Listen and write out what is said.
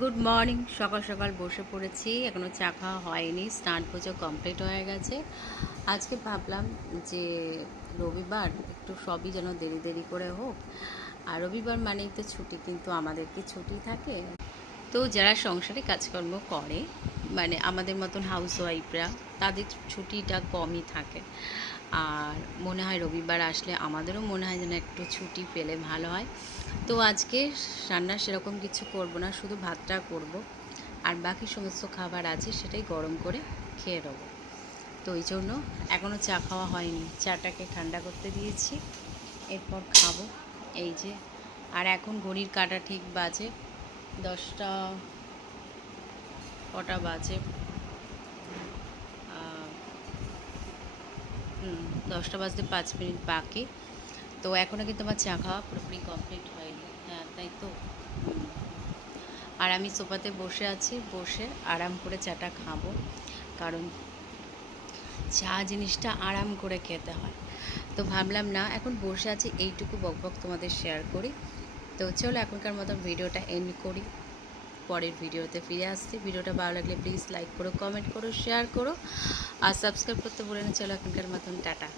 Good morning. সকাল সকাল বসে পড়েছি, এখনও চা খাওয়া হয়নি, স্নান পুজো কমপ্লিট হয়ে গেছে। আজকে ভাবলাম যে রবিবার একটু সবই যেন দেরি দেরি করে হোক। আর রবিবার মানেই তো ছুটি, কিন্তু আমাদের কি ছুটি থাকে? তো যারা সংসারে কাজকর্ম করে, মানে আমাদের মতন হাউসওয়াইফরা, তাদের ছুটিটা কমই থাকে। আর মনে হয় রবিবার আসলে আমাদেরও মনে হয় যেন একটু ছুটি পেলে ভালো হয়। তো আজকে রান্না সেরকম কিছু করব না, শুধু ভাতটা করব, আর বাকি সমস্ত খাবার আছে সেটাই গরম করে খেয়ে নেবো। তো ওই জন্য এখনও চা খাওয়া হয়নি, চাটাকে ঠান্ডা করতে দিয়েছি, এরপর খাবো। এই যে, আর এখন ঘড়ির কাঁটা ঠিক বাজে 10টা, কটা বাজে, 10টা বাজতে 5 মিনিট বাকি। তো এখনও কিন্তু আমার চা খাওয়া পুরোপুরি কমপ্লিট হয়নি। হ্যাঁ, তাই তো। আর আমি সোফাতে বসে আছি, বসে আরাম করে চাটা খাবো, কারণ চা জিনিসটা আরাম করে খেতে হয়। তো ভাবলাম না, এখন বসে আছি এইটুকু বকবক তোমাদের শেয়ার করি। তো চলো এখনকার মতো ভিডিওটা এন্ড করি, পরের ভিডিওতে ফিরে আসছি। ভিডিওটা ভালো লাগলে প্লিজ লাইক করো, কমেন্ট করো, শেয়ার করো, আর সাবস্ক্রাইব করতে ভুলে না। চলো এখনকার মতন টাটা।